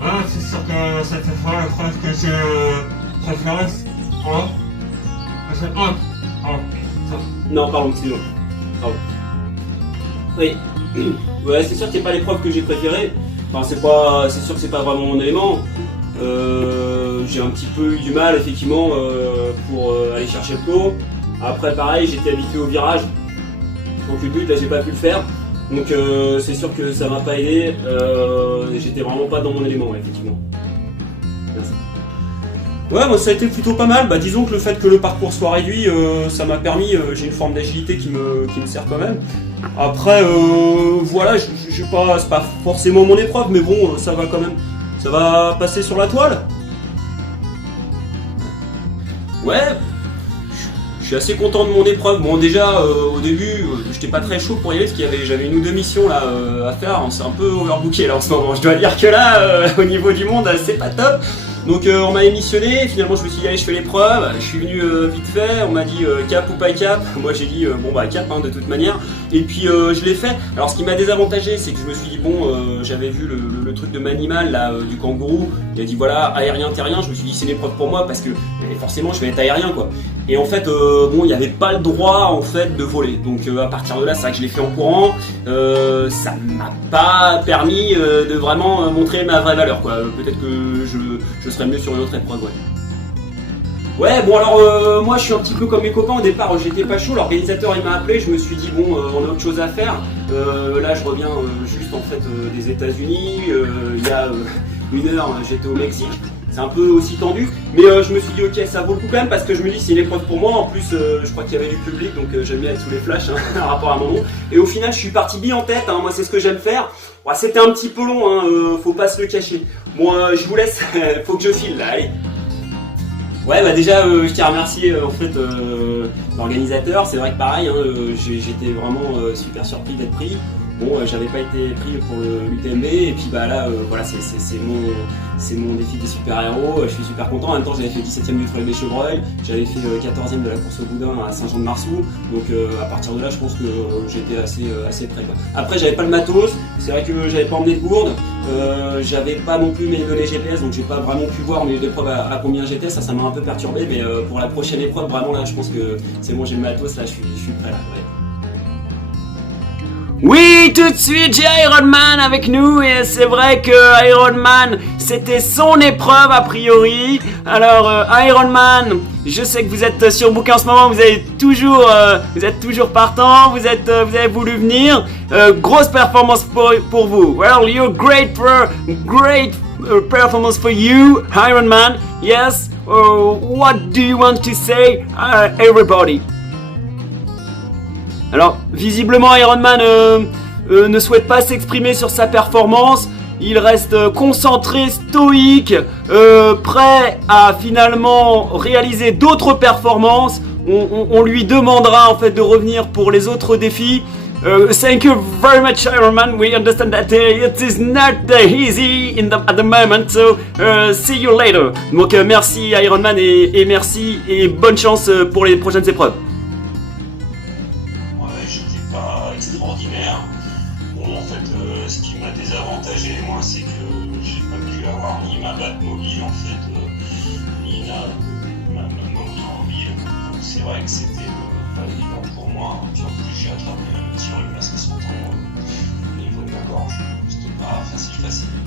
Ah, c'est sûr que cette fois, je crois que je préférence. Oh. C'est un. Oh. Ça. Non, pardon, excuse-moi. Pardon. Oui. Ouais, c'est sûr que c'est pas l'épreuve que j'ai préférée. Enfin, c'est sûr que c'est pas vraiment mon élément. J'ai un petit peu eu du mal, effectivement, pour aller chercher le pot. Après, pareil, j'étais habitué au virage. Donc le but, là, j'ai pas pu le faire. Donc c'est sûr que ça m'a pas aidé. J'étais vraiment pas dans mon élément, ouais, effectivement. Merci. Ouais, moi ça a été plutôt pas mal. Bah, disons que le fait que le parcours soit réduit, ça m'a permis, j'ai une forme d'agilité qui me sert quand même. Après, voilà, c'est pas forcément mon épreuve, mais bon, ça va quand même. Ça va passer sur la toile. Ouais, je suis assez content de mon épreuve. Bon, déjà, au début, j'étais pas très chaud pour y aller parce j'avais une ou deux missions là à faire. On s'est un peu overbooké là en ce moment. Je dois dire que là, au niveau du monde, c'est pas top. Donc on m'a émissionné, finalement je me suis dit allez je fais l'épreuve, je suis venu vite fait, on m'a dit cap ou pas cap, moi j'ai dit bon bah cap hein, de toute manière, et puis je l'ai fait. Alors ce qui m'a désavantagé c'est que je me suis dit bon, j'avais vu le truc de Manimal là, du kangourou, il a dit voilà aérien terrien, je me suis dit c'est l'épreuve pour moi parce que forcément je vais être aérien quoi. Et en fait bon il n'y avait pas le droit en fait de voler, donc à partir de là c'est vrai que je l'ai fait en courant, ça m'a pas permis de vraiment montrer ma vraie valeur quoi, peut-être que je serais mieux sur une autre épreuve, ouais. Ouais, bon alors moi je suis un petit peu comme mes copains au départ, j'étais pas chaud, l'organisateur il m'a appelé, je me suis dit bon on a autre chose à faire. Là je reviens juste en fait des États-Unis, il y a une heure j'étais au Mexique, c'est un peu aussi tendu, mais je me suis dit ok ça vaut le coup quand même parce que je me dis c'est une épreuve pour moi, en plus je crois qu'il y avait du public donc j'aime bien être sous les flashs hein, par rapport à mon nom, et au final je suis parti bien en tête, hein, moi c'est ce que j'aime faire. Ouais, c'était un petit peu long, hein, faut pas se le cacher. Bon, je vous laisse, faut que je file là, allez. Ouais, bah déjà, je tiens à remercier en fait l'organisateur. C'est vrai que pareil, hein, j'étais vraiment super surpris d'être pris. Bon, j'avais pas été pris pour l'UTMB et puis bah là, voilà, c'est mon défi des super-héros. Je suis super content. En même temps, j'avais fait 17ème du Trail des Chevreuils, j'avais fait 14ème de la course au boudin à Saint-Jean-de-Marsou. Donc à partir de là, je pense que j'étais assez prêt, quoi. Après, j'avais pas le matos. C'est vrai que j'avais pas emmené de gourde. J'avais pas non plus mes données GPS, donc j'ai pas vraiment pu voir mes épreuves à combien j'étais. Ça m'a un peu perturbé, mais pour la prochaine épreuve, vraiment là, je pense que c'est bon, j'ai le matos. Là, je suis prêt là. Ouais. Oui, tout de suite, j'ai Ironman avec nous et c'est vrai que Ironman, c'était son épreuve a priori. Alors, Ironman, je sais que vous êtes surbooké en ce moment, vous êtes toujours partant, vous avez voulu venir. Grosse performance pour vous. Well, you're great performance for you, Ironman. Yes. What do you want to say, everybody? Alors, visiblement, Ironman ne souhaite pas s'exprimer sur sa performance. Il reste concentré, stoïque, prêt à finalement réaliser d'autres performances. On lui demandera en fait de revenir pour les autres défis. Thank you very much, Ironman. We understand that it is not easy at the moment, so see you later. Donc merci Ironman et merci et bonne chance pour les prochaines épreuves. Extraordinaire. Bon, en fait, ce qui m'a désavantagé, moi, c'est que j'ai pas pu avoir ni ma batte mobile, en fait, ni ma montre mobile. Donc, c'est vrai que c'était pas évident pour moi. Puis en plus, j'ai attrapé un petit rhume à 60 ans au niveau de ma gorge. C'était pas facile.